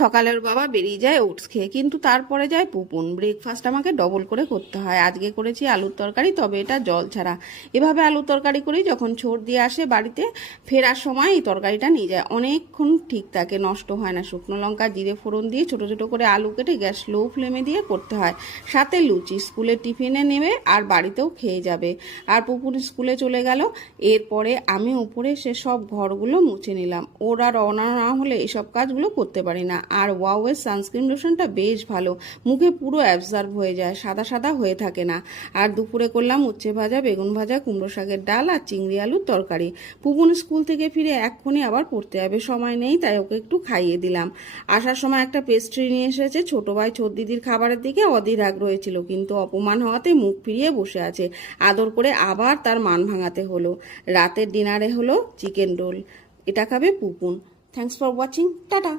সকালের বাবা বেরিয়ে যায় ওটস খেয়ে, কিন্তু তারপরে যায় পুপুন। ব্রেকফাস্ট আমাকে ডবল করে করতে হয়। আজকে করেছি আলুর তরকারি, তবে এটা জল ছাড়া। এভাবে আলুর তরকারি করি যখন ছোট দিয়ে আসে বাড়িতে, ফেরার সময় এই তরকারিটা নিয়ে যায়, অনেকক্ষণ ঠিক থাকে, নষ্ট হয় না। শুকনো লঙ্কা জিরে ফোড়ন দিয়ে ছোট ছোট করে আলু কেটে গ্যাস লো ফ্লেমে দিয়ে করতে হয়। সাথে লুচি, স্কুলে টিফিনে নেবে আর বাড়িতেও খেয়ে যাবে। আর পুপুন স্কুলে চলে গেল। এরপরে আমি উপরে সে সব ঘরগুলো মুছে নিলাম। ওরা রওনা না হলে এসব কাজগুলো করতে পারি না। আর ওয়াওয়ের সানস্ক্রিন লোশনটা বেশ ভালো, মুখে পুরো অ্যাবজর্ব হয়ে যায়, সাদা সাদা হয়ে থাকে না। আর দুপুরে করলাম উচ্ছে ভাজা, বেগুন ভাজা, কুমড়ো শাকের ডাল আর চিংড়ি আলুর তরকারি। পুপুন স্কুল থেকে ফিরে এক্ষুনি আবার পড়তে যাবে, সময় নেই, তাই ওকে একটু খাইয়ে দিলাম। আসার সময় একটা পেস্ট্রি নিয়ে এসেছে। ছোট ভাই ছোট দিদির খাবারের দিকে অধীর আগ্রহী ছিল, কিন্তু অপমান হওয়াতে মুখ ফিরিয়ে বসে আছে। আদর করে আবার তার মান ভাঙাতে হলো। রাতের ডিনারে হলো চিকেন রোল। এটা খাবে Pupun. Thanks for watching, tata.